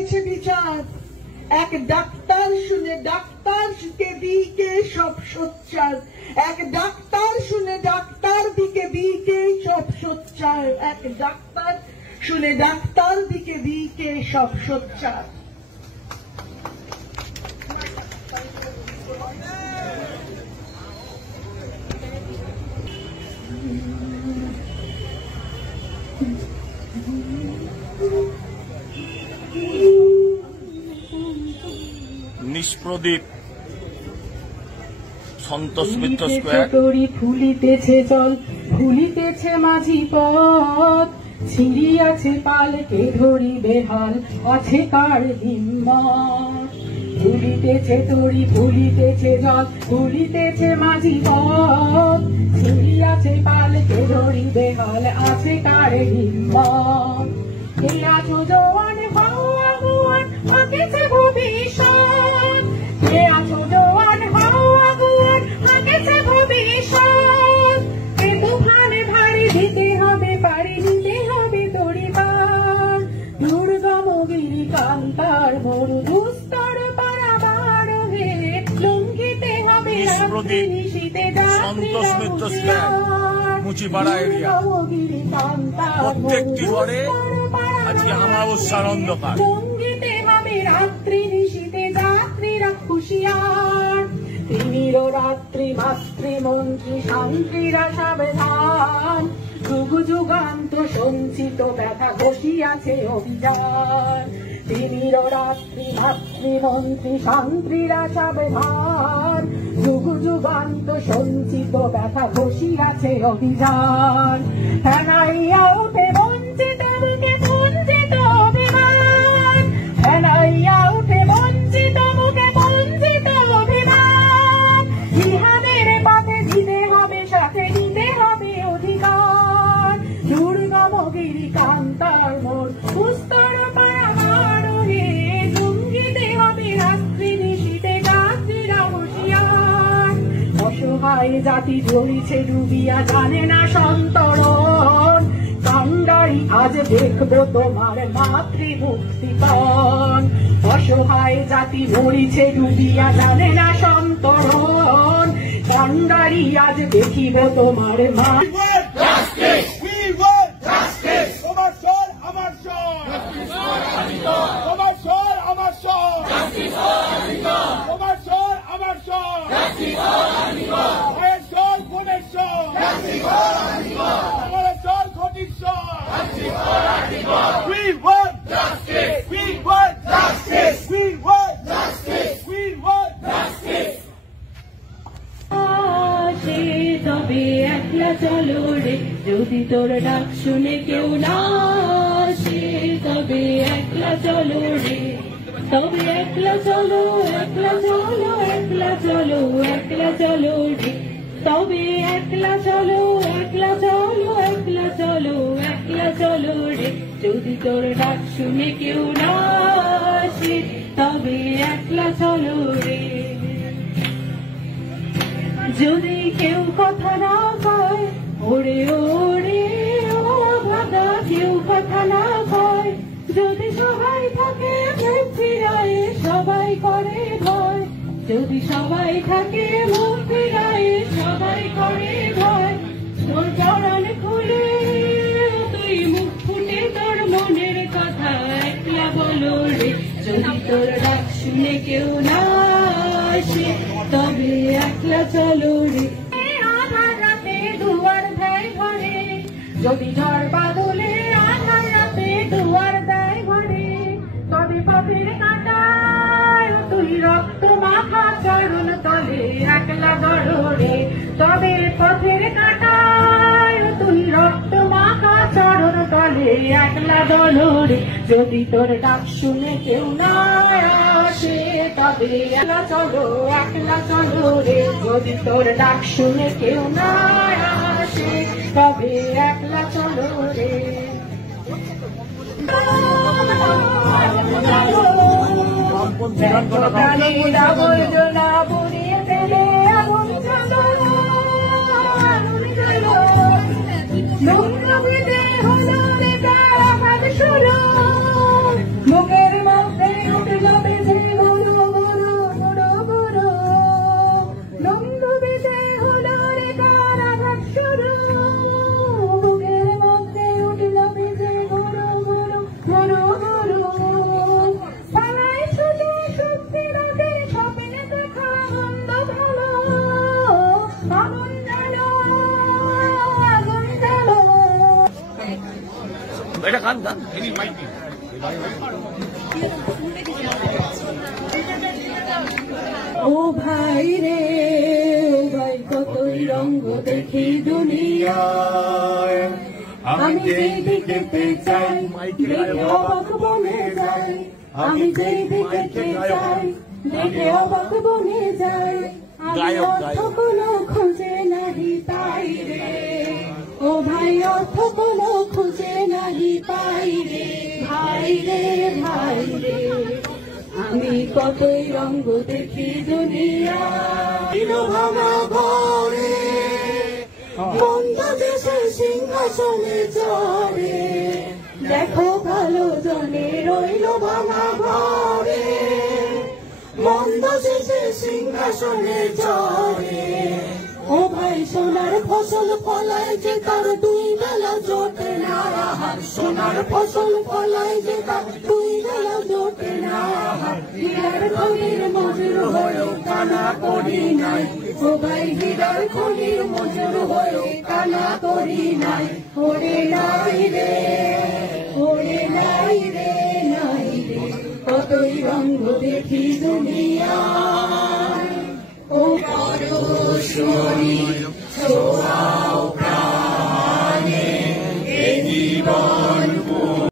বিচার এক ডাক্তার শুনে ডাক্তারকে দিকে সব সোচ্চার, এক ডাক্তার শুনে ডাক্তার দিকে দিকে সব সোচ্চার, এক ডাক্তার শুনে ডাক্তার দিকে দিকে সব সোচ্চার। নিষ্প্রদীপ সন্তোষ মিত্র স্কয়ার। ফুলিতেছে জল, ফুলিতেছে মাঝি পথ, ছিড়িয়াছে পালকে ধরিবে হাল, আছে কার হিম্মত। ফুলিতেছে তরি, ফুলিতেছে জল, ফুলিতেছে মাঝি পথ, ছিড়িয়াছে পালকে ধরিবে হাল, আছে কার হিম্মত। কে আছো জওয়ান হও আগুয়ান, আঁকেছে ভবিষ্যৎ, কে আছো জওয়ান হও আগুয়ান, আঁকেছে ভবিষ্যৎ। এ তুফানে ভারী দিতে হবে পারি, দিতে হবে তরি পার। দুর্গম গিরি কান্তার মরু দুস্তর পারাবার হে, লঙ্ঘিতে হবে রাত্রি নিশীতে সন্তোষ মিত্র স্কয়ার, মুচিপাড়া এরিয়া। প্রত্যেকটি ঘরে আজকে অমাবস্যার অন্ধকার। লঙ্ঘিতে হবে রাত্রি নিশীতে যাত্রীরা হুঁশিয়ার। তিমির রাত্রি মাতৃমন্ত্রী শান্তিরা সাবধান, যুগ যুগান্ত সঞ্চিত ব্যথা ঘষিয়াছে অভিযান। তিমির রাত্রি মাতৃমন্ত্রী শান্তিরা সাবধান, যুগ যুগান্ত সঞ্চিত ব্যথা ঘষিয়াছে অভিযান। হেনাইয়া উঠে বঞ্চিত মুখে বঞ্চিত অভিমান, হেনাইয়া উঠে বঞ্চিত মুখে বঞ্চিত অভিমান। ইহাদের পথে দিতে হবে সাথে, দিতে হবে অধিকার। দুর্গম গিরি কান্তার মোর উস্তর পারাবার হে, লঙ্ঘিতে হবে রাত্রি নিশীতে যাত্রীরা হুঁশিয়ার। অসহায় জাতি জ্বলিছে ডুবিয়া, জানে না সন্তরণ, কান্ডারি আজ দেখবো তোমার মাতৃমুক্তিপণ। অসহায় জাতি মরিছে ডুবিয়া, জানে না সন্তরণ, কান্ডারি আজ দেখিব তোমার মা। তবে একলা চলো রে, যদি তোর ডাক শুনে কেউ না আসে, তবে একলা চলো রে, তবে একলা চলো, একলা চলো, একলা চলো, একলা চলো রে, তবে একলা চলো, একলা চলো, একলা চলো, একলা চলো রে, যদি তোর ডাক শুনে কেউ না আসে, তবে একলা চলো রে। যদি কেউ কথা না কয়, ওরে ওরে ও ভাগা, কেউ কথা না কয়, যদি সবাই থাকে মুখ ফিরায়ে সবাই করে ভয়, যদি সবাই থাকে মুখ ফিরায়ে সবাই করে ভয়। তোর পরাণ খুলে তুই মুখ ফুটে তোর মনের কথা একলা বলো রে, যদি তোর ডাক শুনে কেউ না আসে, তবে একলা চলো রে। আধার রাতে দুয়ার দেয় ঘরে, যদি ঝড় বাদলে আধার রাতে দুয়ার দেয় ঘরে, তবে পথের কাঁটায় তুই রক্ত মাখা চরণ তলে একলা গড়ো রে, তবে পথের কাঁটায় তুই রক্ত মাখা চরণ তলে একলা গড়ো রে, যদি তোর ডাক শুনে কেউ না আসে, তবে একলা চলো, একলা চলো রে, যদি তোর ডাক শুনে কেউ না আসে, তবে একলা চলো রে। আবর্জনা পুড়িয়ে ফেলে আগুন চলো, আগুন চলো, নোংরা হলো রে তার আঘাত শুরু, মুখের মুখ ও ভাই রে ও ভাই কতই রঙ্গ দেখি দুনিয়ায় আমি যেই দিকে চাই দেখে অবাক বনে যাই আমি যেই দিকে চাই দেখে অবাক বনে যাই আমি অর্থ কোনো খুঁজে নাহি পাই রে ও ভাই অর্থ কোনো খুঁজে নাহি পাই রে ভাই রে ভাই রে আমি কতই রঙ্গ দেখি দুনিয়া ভাঙা ঘরে বন্ধ দেশের সিংহাসনে চড়ে দেখো ভালো জনে রইল ভাঙা ঘরে বন্ধ দেশের সিংহাসনে চড়ে ও ভাই সোনার ফসল ফলায় যে তার দুই বেলা জোটে না সোনার ফসল ফলায় যে তার দুই বেলা জোটে না হীরার খনির মজুর হয়ে কানা করি নাই ও ভাই হীরার খনির মজুর হয়ে কানা করি নাই ওরে নাই রে ওরে নাই রে নাই রে কতই রঙ্গ দেখি দুনিয়া ও পরশ্বরী ছোঁয়াও